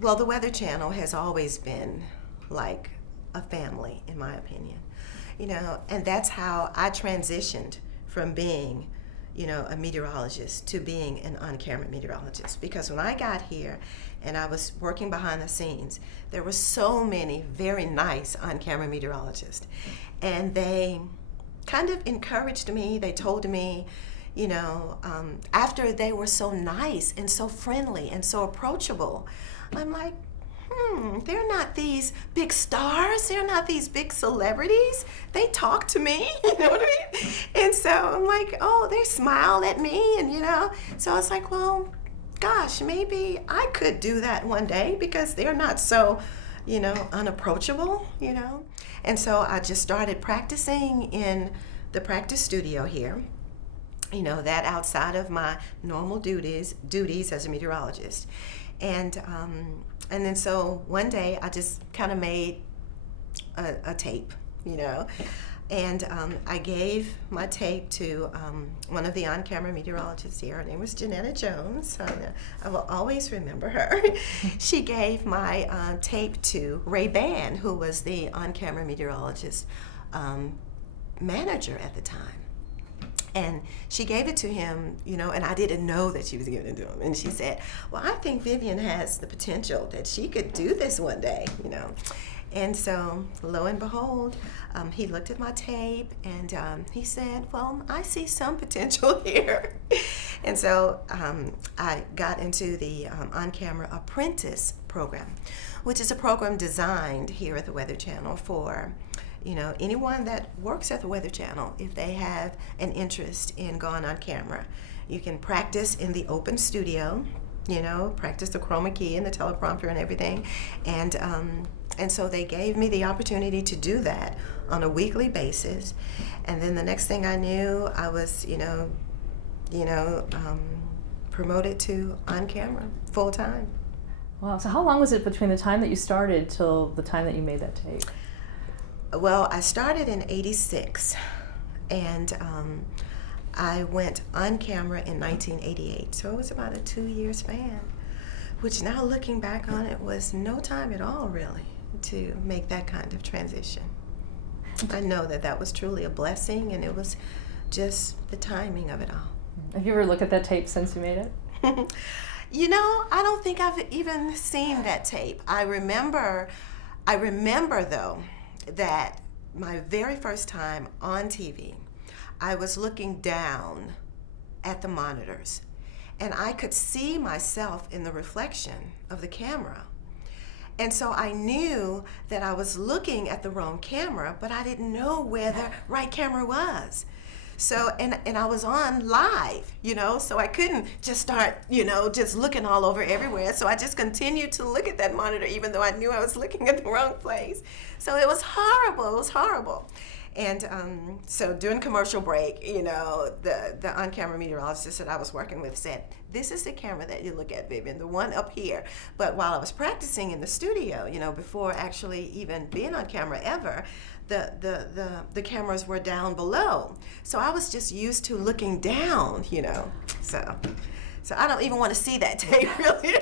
Well, the Weather Channel has always been like a family, in my opinion. And that's how I transitioned from being, a meteorologist to being an on-camera meteorologist. Because when I got here and I was working behind the scenes, there were so many very nice on-camera meteorologists. And they kind of encouraged me. They told me, after they were so nice and so friendly and so approachable, I'm like, they're not these big stars. They're not these big celebrities. They talk to me, you know what I mean? And so I'm like, oh, they smiled at me, and so I was like, well, gosh, maybe I could do that one day because they're not so, unapproachable, And so I just started practicing in the practice studio here. That outside of my normal duties as a meteorologist. And then so one day I just kind of made a tape, and I gave my tape to one of the on-camera meteorologists here. Her name was Janetta Jones. I will always remember her. She gave my tape to Ray Ban, who was the on-camera meteorologist manager at the time. And she gave it to him, and I didn't know that she was giving it to him. And she said, well, I think Vivian has the potential that she could do this one day, And so, lo and behold, he looked at my tape and he said, well, I see some potential here. And so I got into the on-camera apprentice program, which is a program designed here at the Weather Channel for anyone that works at the Weather Channel. If they have an interest in going on camera, you can practice in the open studio, practice the chroma key and the teleprompter and everything. And so they gave me the opportunity to do that on a weekly basis. And then the next thing I knew, I was, promoted to on camera full time. Wow. So how long was it between the time that you started till the time that you made that tape? Well, I started in '86, and I went on camera in 1988, so it was about a 2-year span, which now looking back on it was no time at all, really, to make that kind of transition. I know that was truly a blessing, and it was just the timing of it all. Have you ever looked at that tape since you made it? I don't think I've even seen that tape. I remember though, that my very first time on TV, I was looking down at the monitors, and I could see myself in the reflection of the camera. And so I knew that I was looking at the wrong camera, but I didn't know where the right camera was. So, and I was on live, so I couldn't just start, just looking all over everywhere. So I just continued to look at that monitor, even though I knew I was looking at the wrong place. So it was horrible. And so during commercial break, the on-camera meteorologist that I was working with said, this is the camera that you look at, Vivian, the one up here. But while I was practicing in the studio, before actually even being on camera ever, the cameras were down below. So I was just used to looking down, So I don't even want to see that tape, really.